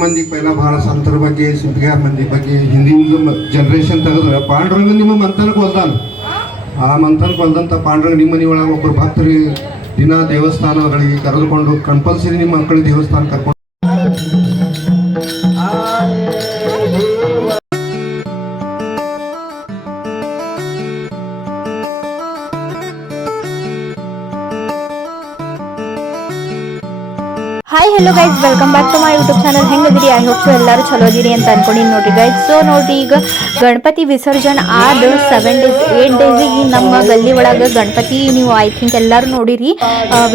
ಮಂದಿ ಪೈಲ ಬಹಳ ಸಂತರ ಬಗ್ಗೆ ಸಿಂಪಿಗಾರ ಮಂದಿ ಬಗ್ಗೆ ಹಿಂದಿನ ಜನರೇಷನ್ ತೆಗೆದ್ರೆ ಪಾಂಡುರಂಗ ನಿಮ್ಮ ಮಂತನಕ್ಕೆ ಹೊಲ್ದಾನ. ಆ ಮಂತನಕ್ಕೆ ಹೊಲ್ದಂಥ ಪಾಂಡುರಂಗ ನಿಮ್ಮ ಮನೆ ಒಳಗೆ ಒಬ್ಬರು ಭಕ್ತರಿಗೆ ದಿನ ದೇವಸ್ಥಾನಗಳಿಗೆ ಕರೆದುಕೊಂಡು ಕಂಪಲ್ಸರಿ ನಿಮ್ಮ ಮಕ್ಕಳಿಗೆ ದೇವಸ್ಥಾನ ಕರ್ಕೊಂಡು hi hello guys welcome back to my YouTube channel ಹೆಂಗದಿರಿ I hope so ಎಲ್ಲರೂ ಚಲೋ ಇದೀರಿ ಅಂತ ಅನ್ಕೊಂಡಿನಿ ನೋಡ್ರಿ ಗೈಸ್ ಸೊ ನೋಡ್ರಿ ಈಗ ಗಣಪತಿ ವಿಸರ್ಜನೆ ಆದ ಸೆವೆನ್ ಡೇಸ್ ಏಟ್ ಡೇಸಿಗೆ ನಮ್ಮ ಗಲ್ಲಿ ಒಳಗೆ ಗಣಪತಿ ನೀವು ಐ ಥಿಂಕ್ ಎಲ್ಲರೂ ನೋಡಿರಿ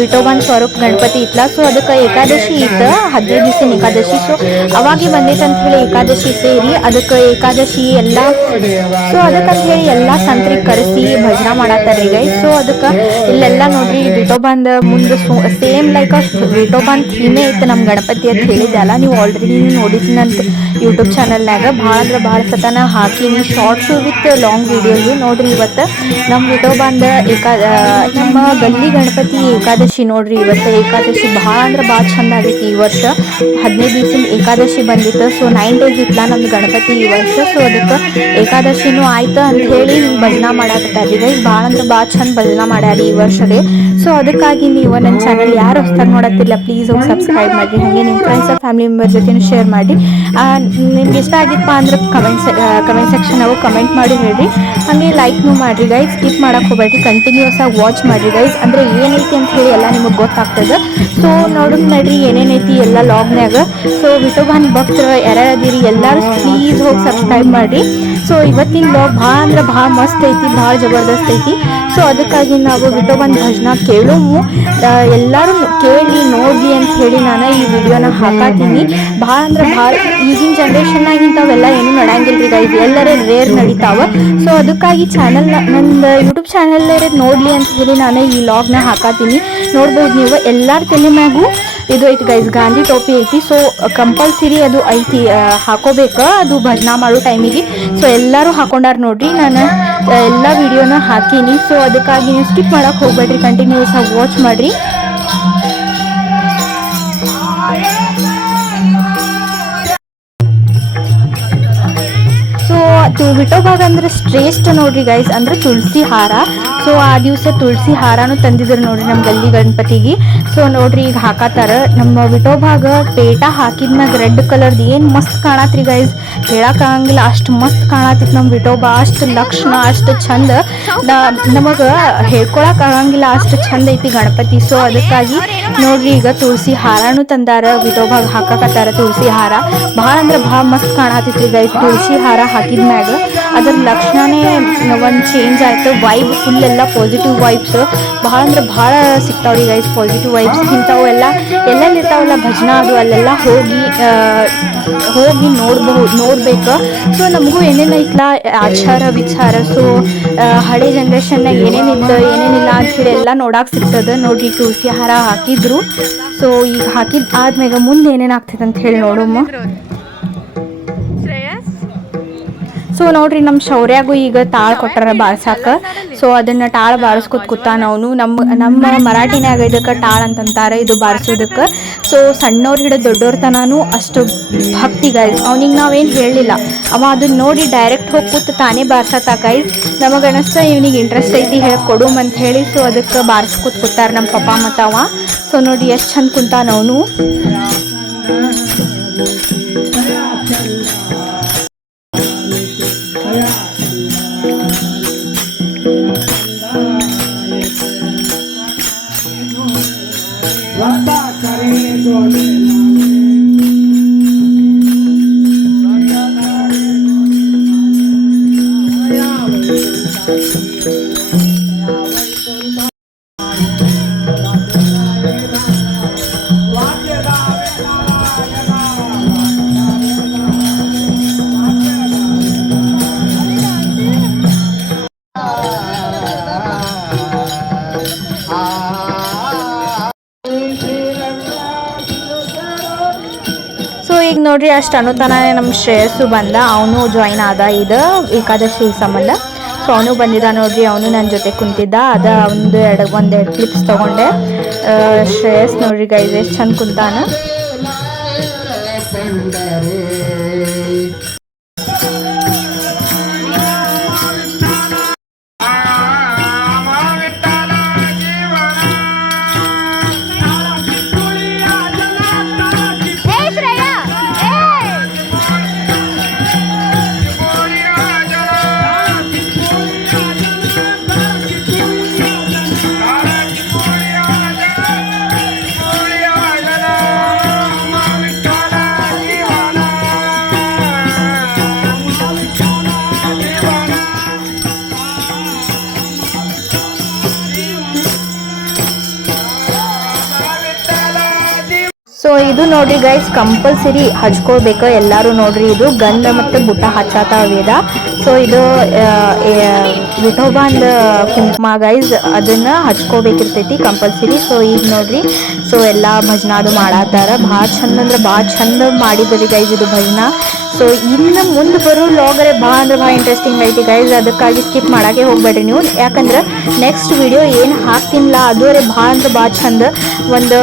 ವಿಟೋಬಾನ್ ಸ್ವರೂಪ್ ಗಣಪತಿ ಇತ್ತಲ್ಲ ಸೊ ಅದಕ್ಕೆ ಏಕಾದಶಿ ಇತ್ತು, ಹದಿನೈದು ದಿವಸ ಏಕಾದಶಿ. ಸೊ ಅವಾಗೆ ಅಂತ ಹೇಳಿ ಏಕಾದಶಿ ಸೇರಿ ಅದಕ್ಕೆ ಏಕಾದಶಿ ಎಲ್ಲ ಸೊ ಅದಕ್ಕಂತ ಹೇಳಿ ಎಲ್ಲ ಸಂತ್ರಿಗೆ ಕರೆಸಿ ಭಜನಾ ಮಾಡತ್ತಾರ್ರಿ ಗೈಸ್ ಸೊ ಅದಕ್ಕೆ ಇಲ್ಲೆಲ್ಲ ನೋಡ್ರಿ ವಿಟೋಬಾನ್ ಮುಂದೆ ಸೇಮ್ ಲೈಕ್ ವಿಟೋಬಾನ್ ಐತೆ ನಮ್ಮ ಗಣಪತಿ ಅಂತ ಹೇಳಿದೆ ಅಲ್ಲ ನೀವು ಆಲ್ರೆಡಿ ನೋಡಿದ್ನಂತ ಯೂಟ್ಯೂಬ್ ಚಾನಲ್ನಾಗ ಭಾಳ ಅಂದ್ರೆ ಭಾಳ ಸತನ ಹಾಕೀನಿ ಶಾರ್ಟ್ಸು ವಿತ್ ಲಾಂಗ್ ವಿಡಿಯೋಸು ನೋಡ್ರಿ ಇವತ್ತು. ನಮ್ಮ ವಿಠೋಬಾಂದ ಏಕಾ ಆ, ನಮ್ಮ ಗಲ್ಲಿ ಗಣಪತಿ ಏಕಾದಶಿ ನೋಡ್ರಿ ಇವತ್ತು. ಏಕಾದಶಿ ಭಾಳ ಅಂದ್ರೆ ಭಾಳ ಚಂದ ಆಗೈತಿ ಈ ವರ್ಷ. ಹದಿನೈದು ದಿವಸ ಏಕಾದಶಿ ಬಂದಿತ್ತು. ಸೊ ನೈನ್ ಡೇಸ್ ಇತ್ತು ನಮ್ಮ ಗಣಪತಿ ಈ ವರ್ಷ. ಸೊ ಅದಕ್ಕೆ ಏಕಾದಶಿನೂ ಆಯ್ತು ಅಂತ ಹೇಳಿ ಭಜನಾ ಮಾಡಾಕತ್ತಾರ್ರಿ. ಗೈಸ್ ಭಾಳ ಅಂದ್ರೆ ಭಾಳ ಚಂದ ಭಜನಾ ಮಾಡ್ಯಾರಿ ಈ ವರ್ಷದೇ ಸೊ ಅದಕ್ಕಾಗಿ ನೀವು ನನ್ನ ಚಾನಲ್ ಯಾರು ಹೊಸ್ದಾಗಿ ನೋಡತ್ತಿಲ್ಲ ಪ್ಲೀಸ್ ಹೋಗಿ ಸಬ್ಸ್ಕ್ರೈಬ್ ಮಾಡಿ, ಹಾಗೆ ನಿಮ್ಮ ಫ್ರೆಂಡ್ಸ್ ಫ್ಯಾಮಿಲಿ ಮೆಂಬರ್ ಜೊತೆನೂ ಶೇರ್ ಮಾಡಿ. ನಿಮ್ಗೆ ಇಷ್ಟ ಆಗಿತ್ತಪ್ಪ ಅಂದ್ರೆ ಕಮೆಂಟ್ ಕಮೆಂಟ್ ಸೆಕ್ಷನ್ ಅವು ಕಮೆಂಟ್ ಮಾಡಿ, ಹೇಳ್ರಿ. ಹಾಗೆ ಲೈಕ್ನೂ ಮಾಡಿರಿ ಗೈಸ್ ಸ್ಕಿಪ್ ಮಾಡೋಕೆ ಹೋಗ್ಬೇಡಿ ಕಂಟಿನ್ಯೂಸ್ ಆಗಿ ವಾಚ್ ಮಾಡಿರಿ ಗೈಸ್ ಅಂದರೆ ಏನೈತಿ ಅಂತ ಹೇಳಿ ಎಲ್ಲ ನಿಮಗೆ ಗೊತ್ತಾಗ್ತದೆ. ಸೊ ನೋಡೋಣ ನಡ್ರಿ ಏನೇನೈತಿ ಎಲ್ಲ ಲಾಗ್ನ್ಯಾಗ ಸೊ ವಿಠೋಬಾನ್ ಭಕ್ತರು ಯಾರ್ಯಾರು ಅದೀರಿ ಎಲ್ಲರೂ ಪ್ಲೀಸ್ ಹೋಗಿ ಸಬ್ಸ್ಕ್ರೈಬ್ ಮಾಡಿರಿ. ಸೊ ಇವತ್ತಿನ ಲಾಗ್ ಭಾಳ ಅಂದ್ರೆ ಭಾಳ ಮಸ್ತ್ ಐತಿ, ಭಾಳ ಜಬರ್ದಸ್ತ್ ಐತಿ. ಸೊ ಅದಕ್ಕಾಗಿ ನಾವು ವಿಠೋಬಾನ್ ಭಜನಾ ಕೇಳೋಮು ಎಲ್ಲರೂ ಕೇಳಿ, ನೋಡಿ ಅಂತ ಹೇಳಿ ನಾನು ಈ ವಿಡಿಯೋನ ಹಾಕಾತೀನಿ. ಭಾಳ ಅಂದ್ರೆ ಭಾಳ ಈಗಿನ ಜನ್ರೇಷನ್ನಾಗ ಇಂಥವೆಲ್ಲ ಏನು ನಡಂಗಿಲ್ರಿ ಗೈಸ್ ಎಲ್ಲರೇ ರೇರ್ ನಡೀತಾವ. ಸೊ ಅದಕ್ಕಾಗಿ ಚಾನಲ್ ನಂದು ಯೂಟ್ಯೂಬ್ ಚಾನಲ್ ನೋಡಲಿ ಅಂತ ಹೇಳಿ ನಾನು ಈ ಲಾಗ್ನ ಹಾಕಾತೀನಿ. ನೋಡ್ಬೋದು ನೀವು ಎಲ್ಲರ ತಲೆ ಮ್ಯಾಗೂ. ಇದು ಐತಿ ಗೈಸ್ ಗಾಂಧಿ ಟೋಪಿ ಐತಿ. ಸೊ ಕಂಪಲ್ಸರಿ ಅದು ಐತಿ ಹಾಕೋಬೇಕು. ಅದು ಭಜನಾ ಮಾಡೋ ಟೈಮಿಗೆ ಸೊ ಎಲ್ಲರೂ ಹಾಕೊಂಡಾರ ನೋಡ್ರಿ. ನಾನು ಎಲ್ಲ ವಿಡಿಯೋನ ಹಾಕೀನಿ. ಸೊ ಅದಕ್ಕಾಗಿ ನೀವು ಸ್ಕಿಪ್ ಮಾಡಕ್ಕೆ ಹೋಗ್ಬೇಡ್ರಿ. ಕಂಟಿನ್ಯೂಸ್ ಆಗಿ ವಾಚ್ ಮಾಡ್ರಿ. ವಿಠೋಬಾಗ್ ಅಂದ್ರೆ ಶ್ರೇಷ್ಠ ನೋಡ್ರಿ ಗೈಸ್ ಅಂದ್ರೆ ತುಳಸಿ ಹಾರ. ಸೊ ಆ ದಿವಸ ತುಳಸಿ ಹಾರನು ತಂದಿದ್ರು ನೋಡ್ರಿ ನಮ್ಮ ಗಲ್ಲಿ ಗಣಪತಿಗೆ. ಸೊ ನೋಡ್ರಿ ಈಗ ಹಾಕತ್ತಾರ. ನಮ್ಮ ವಿಠೋಬಾಗ ಪೇಟ ಹಾಕಿದ್ಮ್ಯಾಗ ರೆಡ್ ಕಲರ್ದು ಏನು ಮಸ್ತ್ ಕಾಣತ್ರಿ ಗೈಸ್ ಹೇಳಕ್ಕಾಗಂಗಿಲ್ಲ ಅಷ್ಟು ಮಸ್ತ್ ಕಾಣತಿತ್ತು ನಮ್ಮ ವಿಠೋಬಾ. ಅಷ್ಟು ಲಕ್ಷಣ, ಅಷ್ಟು ಚಂದ. ನಮಗೆ ಹೇಳ್ಕೊಳಕ್ ಆಗಂಗಿಲ್ಲ, ಅಷ್ಟು ಚಂದ ಐತಿ ಗಣಪತಿ. ಸೊ ಅದಕ್ಕಾಗಿ ನೋಡ್ರಿ, ಈಗ ತುಳಸಿ ಹಾರನು ತಂದಾರ ವಿಧೋಭಾಗ ಹಾಕಕತ್ತಾರ ತುಳಸಿ ಹಾರ. ಭಾಳ ಅಂದ್ರೆ ಭಾಳ ಮಸ್ತ್ ಕಾಣತಿತ್ರಿ ಗೈಸ್ ತುಳಸಿ ಹಾರ ಹಾಕಿದ್ಮ್ಯಾಗ ಅದ್ರ ಲಕ್ಷಣನೇ ಒಂದು ಚೇಂಜ್ ಆಯ್ತು. ವೈಬ್ ಫುಲ್ ಎಲ್ಲ ಪಾಸಿಟಿವ್ ವೈಬ್ಸ್ ಭಾಳ ಅಂದ್ರೆ ಭಾಳ ಸಿಗ್ತಾವ್ರಿ ಗೈಸ್ ಪಾಸಿಟಿವ್ ವೈಬ್ಸ್ ಇಂಥವು ಎಲ್ಲ ಎಲ್ಲೆಲ್ಲಿ ಇರ್ತಾವಲ್ಲ, ಭಜನಾ ಅದು ಅಲ್ಲೆಲ್ಲ ಹೋಗಿ ಹೋಗಿ ನೋಡ್ಬಹುದು, ನೋಡ್ಬೇಕು. ಸೊ ನಮಗೂ ಏನೇನು ಐತ್ಲ, ಆಚಾರ ವಿಚಾರ. ಸೊ ಹಳೆ ಜನ್ರೇಷನ್ನಾಗ ಏನೇನಿತ್ತು, ಏನೇನಿಲ್ಲ ಅಂತ ಹೇಳಿ ಎಲ್ಲ ನೋಡಾಕ್ ಸಿಗ್ತದೆ. ನೋಡಿ ತುಳಸಿ ಹಾರ ಹಾಕಿದ್ರು. ಸೊ ಈಗ ಹಾಕಿದ್ ಆದ್ಮೇಲೆ ಮುಂದೆ ಏನೇನು ಆಗ್ತೈತೆ ಅಂತ ಹೇಳಿ ನೋಡಮ್ಮ. ಸೊ ನೋಡ್ರಿ ನಮ್ಮ ಶೌರ್ಯಾಗೂ ಈಗ ತಾಳ ಕೊಟ್ಟಾರ ಬಾರ್ಸಾಕ ಸೊ ಅದನ್ನ ತಾಳ ಬಾರಿಸ್ಕೊತ ಕೂತಾನ ಅವನು. ನಮ್ಮ ನಮ್ಮ ಮರಾಠಿನಾಗ ಇದಕ್ಕೆ ತಾಳ ಅಂತಂತಾರೆ ಇದು ಬಾರಿಸೋದಕ್ಕೆ ಸೊ ಸಣ್ಣವ್ರ ಹಿಡಿದು ದೊಡ್ಡವ್ರ ತನಾನು ಅಷ್ಟು ಭಕ್ತಿ ಗೈಸ್ ಅವ್ನಿಗೆ ನಾವೇನು ಹೇಳಲಿಲ್ಲ. ಅವ ಅದನ್ನ ನೋಡಿ ಡೈರೆಕ್ಟ್ ಹೋಗಿ ಕೂತು ತಾನೇ ಬಾರ್ಸತ್ತ ಗೈಸ್ ನಮಗೆ ಅನಿಸ್ತಾ ಇವನಿಗೆ ಇಂಟ್ರೆಸ್ಟ್ ಐತಿ ಹೇಳಿ ಕೊಡು ಅಂತ ಹೇಳಿ. ಸೊ ಅದಕ್ಕೆ ಬಾರಿಸ್ಕೊತ ಕೂತಾರ ನಮ್ಮ ಪಪ್ಪ ಮತ್ತು ಅವ. ಸೊ ನೋಡಿ ಎಷ್ಟು ಚಂದ ಕುಂತಾನ ಅವನು. ನೋಡ್ರಿ ಅಷ್ಟು ಅನುತಾನೇ ನಮ್ಮ ಶ್ರೇಯಸ್ಸು ಬಂದ. ಅವನು ಜಾಯಿನ್ ಆದ ಇದು ಏಕಾದಶಿ ಸಂಬಂಧ. ಸೊ ಅವನು ಬಂದಿದ್ದ ನೋಡ್ರಿ, ಅವನು ನನ್ನ ಜೊತೆ ಕುಂತಿದ್ದ. ಅದ ಒಂದು ಎರಡು ಒಂದೆರಡು ಕ್ಲಿಪ್ಸ್ ತೊಗೊಂಡೆ. ಶ್ರೇಯಸ್ ನೋಡ್ರಿ ಗೈಸ್ ಎಷ್ಟು ಚಂದ ಕುಂತಾನ. ಸೊ ಇದು ನೋಡ್ರಿ ಗೈಸ್ ಕಂಪಲ್ಸರಿ ಹಚ್ಕೋಬೇಕು ಎಲ್ಲರೂ ನೋಡ್ರಿ. ಇದು ಗಂಧ ಮತ್ತು ಬುಟ್ಟ ಹಚ್ಚಾತಾವೇದ ಸೊ ಇದು ವಿಠೋಬಾಂದ ಕುಂಕುಮ ಗೈಸ್ ಅದನ್ನು ಹಚ್ಕೋಬೇಕಿರ್ತೈತಿ ಕಂಪಲ್ಸರಿ ಸೊ ಈಗ ನೋಡ್ರಿ. ಸೊ ಎಲ್ಲ ಭಜನ ಅದು ಮಾಡತ್ತಾರ ಭಾಳ ಚಂದ ಅಂದ್ರೆ ಭಾಳ ಚಂದ ಮಾಡಿದ್ರಿ ಗೈಸ್ ಇದು ಭಜನ. ಸೊ ಇನ್ನು ಮುಂದೆ ಬರೋ ಲಾಗರೆ ಭಾಳ ಅಂದ್ರೆ ಭಾಳ ಇಂಟ್ರೆಸ್ಟಿಂಗ್ ಐತಿ ಗೈಸ್ ಅದಕ್ಕಾಗಿ ಸ್ಕಿಪ್ ಮಾಡೋಕ್ಕೆ ಹೋಗ್ಬೇಡ್ರಿ ನೀವು. ಯಾಕಂದ್ರೆ ನೆಕ್ಸ್ಟ್ ವಿಡಿಯೋ ಏನು ಹಾಕ್ತಿನ್ಲ ಅದುವರೆ ಭಾಳ ಅಂದ್ರೆ ಭಾಳ ಚಂದ. ಒಂದು,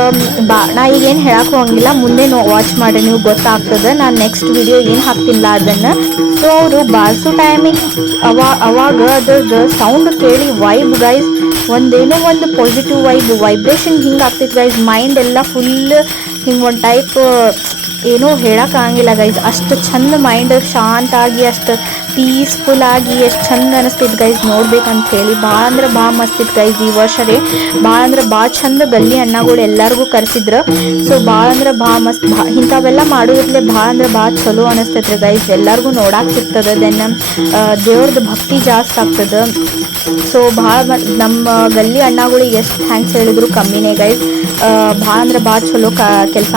ಬಾ, ನಾ ಈಗ ಏನು ಹೇಳಕ್ ಹೋಗಂಗಿಲ್ಲ ಮುಂದೆ ವಾಚ್ ಮಾಡಿ ನೀವು ಗೊತ್ತಾಗ್ತದೆ. ನಾನು ನೆಕ್ಸ್ಟ್ ವಿಡಿಯೋ ಏನು ಹಾಕ್ತಿಲ್ಲ ಅದನ್ನು. ಸೊ ಅವರು ಬಾರ್ಸೋ ಟೈಮಿಂಗ್ ಅವಾ, ಅವಾಗ ಅದ್ರದ್ದು ಸೌಂಡ್ ಕೇಳಿ ವೈಬ್ ಗೈಸ್ ಒಂದೇನೋ ಒಂದು ಪಾಸಿಟಿವ್ ವೈಬ್ ವೈಬ್ರೇಷನ್ ಹಿಂಗೆ ಆಗ್ತಿತ್ತು ಗೈಸ್ ಮೈಂಡ್ ಎಲ್ಲ ಫುಲ್ ಹಿಂಗೆ ಒಂದು ಟೈಪ್ ಏನೂ ಹೇಳಕ್ ಆಗಂಗಿಲ್ಲ ಗೈಸ್ ಅಷ್ಟು ಚಂದ ಮೈಂಡ್ ಶಾಂತಾಗಿ ಅಷ್ಟು ಪೀಸ್ಫುಲ್ ಆಗಿ ಎಷ್ಟು ಚಂದ ಅನಿಸ್ತೈತೆ ಗೈಸ್ ನೋಡ್ಬೇಕಂತ ಹೇಳಿ. ಭಾಳ ಅಂದ್ರೆ ಭಾಳ ಮಸ್ತ್ ಇತ್ತು ಗೈಸ್ ಈ ವರ್ಷ ರೀ ಭಾಳ ಅಂದ್ರೆ ಭಾಳ ಚಂದ ಗಲ್ಲಿ ಅಣ್ಣಗಳು ಎಲ್ಲರಿಗೂ ಕರೆಸಿದ್ರು. ಸೊ ಭಾಳ ಅಂದ್ರೆ ಭಾಳ ಮಸ್ತ್ ಭಾ ಇಂಥವೆಲ್ಲ ಮಾಡೋದ್ರಲ್ಲೇ ಭಾಳ ಅಂದ್ರೆ ಭಾಳ ಚಲೋ ಅನಿಸ್ತೈತ್ರಿ ಗೈಸ್ ಎಲ್ಲರಿಗೂ ನೋಡಕ್ಕೆ ಸಿಗ್ತದೆ ದೆನ್ ದೇವ್ರದ್ದು ಭಕ್ತಿ ಜಾಸ್ತಿ ಆಗ್ತದೆ. ಸೊ ಭಾಳ ನಮ್ಮ ಗಲ್ಲಿ ಅಣ್ಣಗಳಿಗೆ ಎಷ್ಟು ಥ್ಯಾಂಕ್ಸ್ ಹೇಳಿದ್ರು ಕಮ್ಮಿನೇ ಗೈಸ್ ಭಾಳ ಅಂದ್ರೆ ಭಾಳ ಚಲೋ ಕೆಲಸ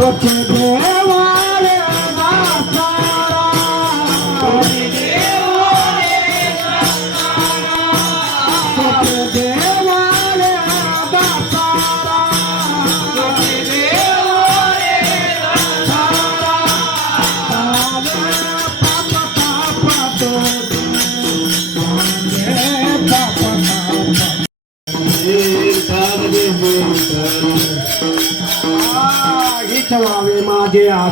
Okay.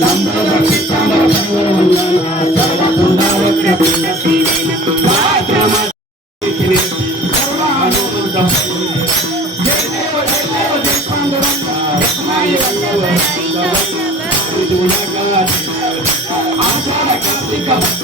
ಲಾಂಬರ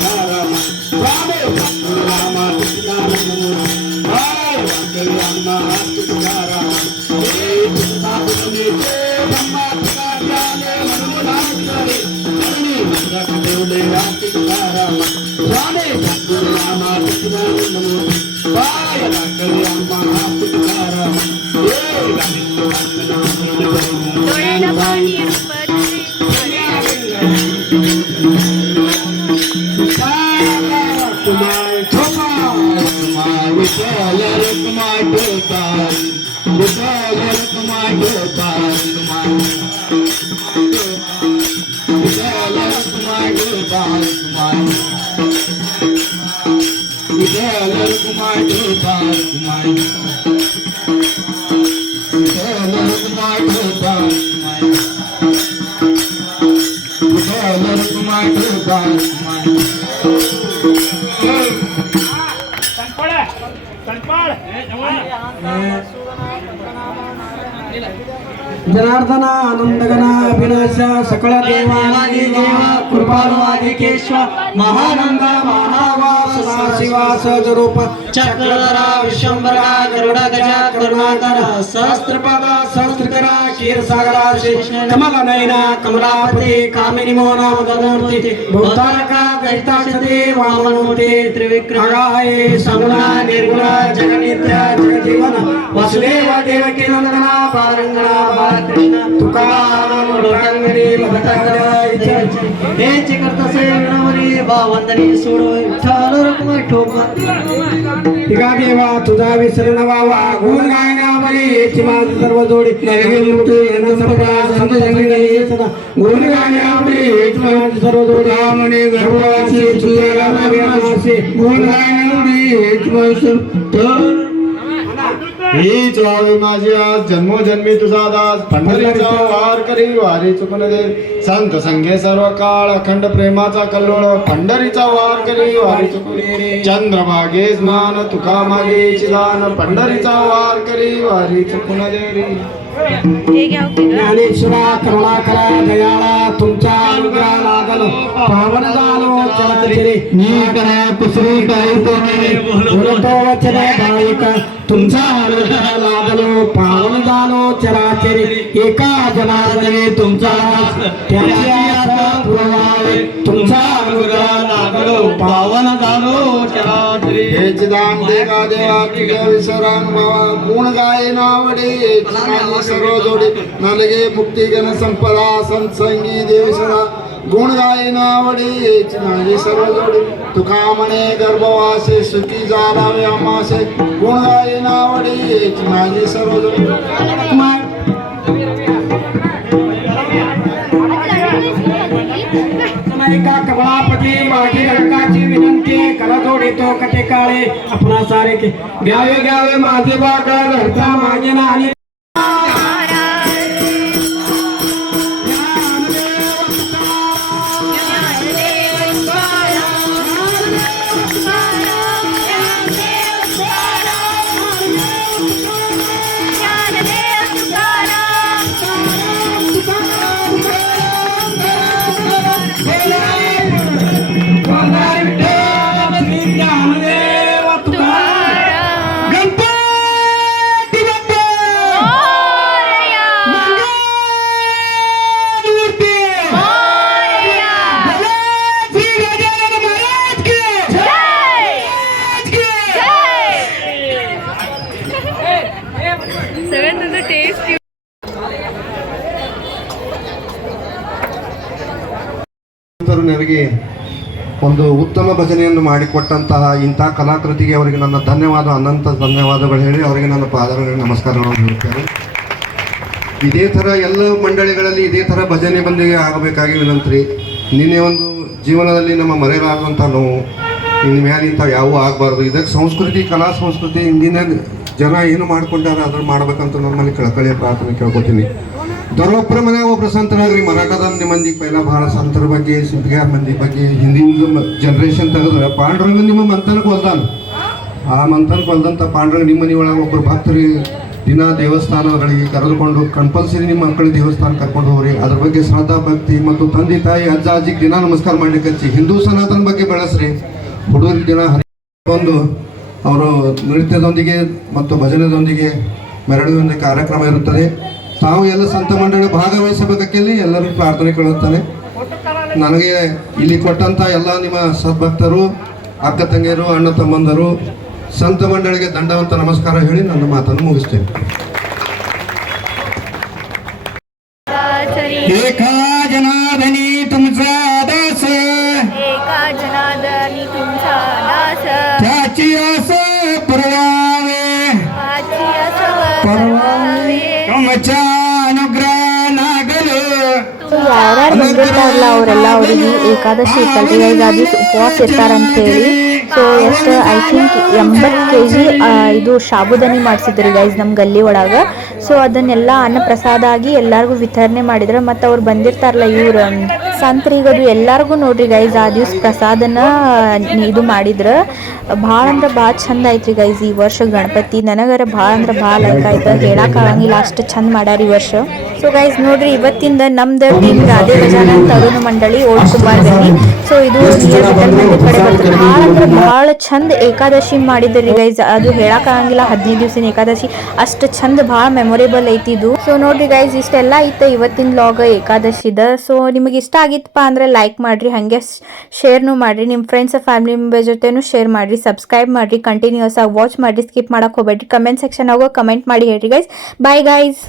Hare my Jai Kumar Gopal Kumar Jai Kumar Gopal Kumar Jai Kumar Gopal Kumar Tanpal Tanpal Eh, jangan. Eh, Janardan आनंदगण Abhinash सकळ देवानादि देव कृपालवादिकेश्व महानंद महावा सदा शिवा चक्रधरा विश्वंभरा गरुडगजा करुणाकर सहस्त्रपद सहस्त्र क्षीरसागरा कमल नयना कमलापते कामिनी मोना मदमूर्ते भूतारका गहिताक्षते वामनूर्ते त्रिविक्रमाय सगुणा निर्गुणा जगनित्या जगजीवन वसुदेव देवकी नंदना पारंगणा बालकृष्ण तुकाराम लोकांगणी भगतांगणी हे चिकर्तसे नमरी बावंदनी सोडो विठ्ठल रखुमाई ठोक. तिका देवा तुझा विसरण वावा. गुण गायना मरी याची माझी सर्व जोडी. ही जावे माझी आज जन्मोजन्मी तुझा दास पंढरीचा वार करी वारी चुकून दे संत संघे सर्व काळ अखंड प्रेमाचा कल्लोळ पंढरीचा वार करी वारी चुकून चंद्रभागे स्मान तुका मागे चिदान पंढरीचा वार करी वारी चुकून दे ज्ञानेश्वर करुणाकरा दयाळा तुमचा अनुग्रह लागलो पावन झालो चराचरी नी करा कुसरी काही बोलतो वचन दायक तुमचा लादलो पावन झालो चराचरी. एका जनार्दने तुमचा तुमचा लागलो पावन झालो चराचरी. हेच दाम देवा देवा तुझ्या विसरान भावा गाय नावडे सर्व जोडे. नालगे मुक्ती गण संपदा संसंगी देवसरा गुण गायनावडी माझे सर्व जोडी तुका म्हणे गर्भवासे सुखी जारावे आमासे गुण गायनावडी माझे सर्व जोडी कमलापती माझी रंगाची विनंती करजोडी तो कटे काळे आपणा सारे के घ्यावे घ्यावे माझे बागा धरता मागे नाणी. ಉತ್ತಮ ಭಜನೆಯನ್ನು ಮಾಡಿಕೊಟ್ಟಂತಹ ಇಂಥ ಕಲಾಕೃತಿಗೆ ಅವರಿಗೆ ನನ್ನ ಧನ್ಯವಾದ, ಅನಂತ ಧನ್ಯವಾದಗಳು ಹೇಳಿ ಅವರಿಗೆ ನನ್ನ ಪಾದಗಳಿಗೆ ನಮಸ್ಕಾರಗಳನ್ನು ಹೇಳುತ್ತೇನೆ. ಇದೇ ಥರ ಎಲ್ಲ ಮಂಡಳಿಗಳಲ್ಲಿ ಇದೇ ಥರ ಭಜನೆ ಬಂದಿಗೆ ಆಗಬೇಕಾಗಿ ವಿನಂತ್ರಿ ನಿನ್ನೆ ಒಂದು ಜೀವನದಲ್ಲಿ ನಮ್ಮ ಮರೆಯಲಾಗುವಂಥ ನೋವು, ಇನ್ನು ಮೇಲೆ ಇಂಥ ಯಾವೂ ಆಗಬಾರ್ದು. ಇದಕ್ಕೆ ಸಂಸ್ಕೃತಿ, ಕಲಾ ಸಂಸ್ಕೃತಿ, ಇಂದಿನ ಜನ ಏನು ಮಾಡ್ಕೊಂಡಾರ ಅದನ್ನು ಮಾಡ್ಬೇಕಂತ ನಮ್ಮಲ್ಲಿ ಕಳಕಳಿಯ ಪ್ರಾರ್ಥನೆ ಕೇಳ್ಕೊತೀನಿ. ದೊರೊಬ್ಬರ ಮನ್ಯಾಗ ಒಬ್ಬರು ಸಂತರಾಗ್ರಿ ಮರಾಠದ ಮಂದಿ ಪೈಲ ಭಾಳ ಸಂತರ ಬಗ್ಗೆ ಸಿಂಪಿಗಾರ ಮಂದಿ ಬಗ್ಗೆ ಹಿಂದಿನ ಜನ್ರೇಷನ್ ತೆಗೆದ್ರೆ ಪಾಂಡುರಂಗ ನಿಮ್ಮ ಮಂತನಕ್ಕೆ ಹೊಲ್ದಾನ ಆ ಮಂತನಕ್ಕೆ ಹೊಲ್ದಂಥ ಪಾಂಡುರಂಗ ನಿಮ್ಮ ಮನೆ ಒಳಗೆ ಒಬ್ಬರು ಭಕ್ತರಿಗೆ ದಿನ ದೇವಸ್ಥಾನಗಳಿಗೆ ಕರೆದುಕೊಂಡು ಕಂಪಲ್ಸರಿ ನಿಮ್ಮ ಮಕ್ಕಳಿಗೆ ದೇವಸ್ಥಾನ ಕರ್ಕೊಂಡು ಹೋಗ್ರಿ. ಅದ್ರ ಬಗ್ಗೆ ಶ್ರದ್ಧಾ ಭಕ್ತಿ ಮತ್ತು ತಂದೆ, ತಾಯಿ, ಅಜ್ಜ, ಅಜ್ಜಿಗೆ ದಿನ ನಮಸ್ಕಾರ ಮಾಡ್ಲಿಕ್ಕೆ ಹಚ್ಚಿ. ಹಿಂದೂ ಸನಾತನ ಬಗ್ಗೆ ಬೆಳೆಸ್ರಿ. ಹುಡುಗರಿಗೆ ದಿನ ಹರಿಕೊಂಡು ಅವರು ನೃತ್ಯದೊಂದಿಗೆ ಮತ್ತು ಭಜನೆದೊಂದಿಗೆ ಮೆರಳಿನೊಂದಿಗೆ ಕಾರ್ಯಕ್ರಮ ಇರುತ್ತದೆ. ತಾವು ಎಲ್ಲ ಸಂತ ಮಂಡಳಿ ಭಾಗವಹಿಸಬೇಕಲ್ಲಿ ಎಲ್ಲರೂ ಪ್ರಾರ್ಥನೆ ಕೇಳುತ್ತಾನೆ ನನಗೆ ಇಲ್ಲಿ ಕೊಟ್ಟಂಥ ಎಲ್ಲ ನಿಮ್ಮ ಸದ್ಭಕ್ತರು, ಅಕ್ಕ ತಂಗಿಯರು, ಅಣ್ಣ ತಮ್ಮಂದರು, ಸಂತ ಮಂಡಳಿಗೆ ದಂಡವಂತ ನಮಸ್ಕಾರ ಹೇಳಿ ನನ್ನ ಮಾತನ್ನು ಮುಗಿಸ್ತೇನೆ. ಯಾರ್ಯಾರು ಬಂದಿರ್ತಾರಲ್ಲ ಅವರೆಲ್ಲ ಅವರಿಗೆ ಏಕಾದಶಿ ಅದು ಉಪವಾಸ ಇರ್ತಾರಂತ ಹೇಳಿ ಸೊ ಎಷ್ಟು ಐ ಥಿಂಕ್ ಎಂಬತ್ತು ಕೆ ಜಿ ಇದು ಶಾಬುದಾನಿ ಮಾಡಿಸಿದ್ರಿ ಗೈಸ್ ನಮ್ಮ ಗಲ್ಲಿ ಒಳಗೆ. ಸೊ ಅದನ್ನೆಲ್ಲ ಅನ್ನ ಪ್ರಸಾದ ಆಗಿ ಎಲ್ಲರಿಗೂ ವಿತರಣೆ ಮಾಡಿದ್ರೆ. ಮತ್ತು ಅವ್ರು ಬಂದಿರ್ತಾರಲ್ಲ ಇವ್ರು ಸಂತ್ರಿಗದು ಎಲ್ಲರಿಗೂ ನೋಡ್ರಿ ಗೈಸ್ ಆ ದಿವ್ಸ ಪ್ರಸಾದನ ಇದು ಮಾಡಿದ್ರ ಭಾಳ ಅಂದ್ರೆ ಭಾಳ ಚಂದ ಐತ್ರಿ ಗೈಸ್ ಈ ವರ್ಷ ಗಣಪತಿ. ನನಗರ ಭಾಳ ಅಂದ್ರೆ ಭಾಳ ಲೈಕ್ ಆಯ್ತು, ಹೇಳಕ್ ಆಗಂಗಿಲ್ಲ, ಅಷ್ಟು ಚಂದ ಮಾಡ್ಯಾರ ಈ ವರ್ಷ. ಸೊ ಗೈಸ್ ನೋಡ್ರಿ ಇವತ್ತಿಂದ ನಮ್ದು ಟೀಮ್ ರಾಧೆ ಗಜಾನ ತರುಣ ಮಂಡಳಿ ಓಲ್ಡ್ ಕುಮಾರ್ ಗಲ್ಲಿ ಸೊ ಇದು ಕಡೆ ಬರ್ತದೆ. ಭಾಳ ಅಂದ್ರೆ ಭಾಳ ಚಂದ ಏಕಾದಶಿ ಮಾಡಿದ್ರಿ ಗೈಸ್ ಅದು ಹೇಳಕ್ ಆಗಂಗಿಲ್ಲ, ಹದಿನೈದು ದಿವಸ ಏಕಾದಶಿ. ಅಷ್ಟು ಚಂದ ಭಾಳ ಮೆಮೊರೇಬಲ್ ಐತಿ ಇದು. ಸೊ ನೋಡ್ರಿ ಗೈಸ್ ಇಷ್ಟೆಲ್ಲ ಐತ ಇವತ್ತಿನ ಲಾಗ್ ಏಕಾದಶಿದ. ಸೊ ನಿಮಗೆ ಇಷ್ಟ ಆಗಿತ್ತಪ್ಪ ಅಂದ್ರೆ ಲೈಕ್ ಮಾಡಿರಿ, ಹಾಗೆ ಶೇರ್ನು ಮಾಡಿರಿ ನಿಮ್ಮ ಫ್ರೆಂಡ್ಸ್ ಫ್ಯಾಮಿಲಿ ಮೆಂಬರ್ ಜೊತೆನೂ ಶೇರ್ ಮಾಡಿರಿ ಸಬ್ಸ್ಕ್ರೈಬ್ ಮಾಡಿರಿ ಕಂಟಿನ್ಯೂಸ್ ಆಗಿ ವಾಚ್ ಮಾಡಿರಿ ಸ್ಕಿಪ್ ಮಾಡೋಕೆ ಹೋಗ್ಬೇಡ್ರಿ ಕಮೆಂಟ್ ಸೆಕ್ಷನ್ ಆಗೋ ಕಮೆಂಟ್ ಮಾಡಿ ಹೇಳ್ರಿ ಗೈಸ್ ಬಾಯ್ ಗೈಸ್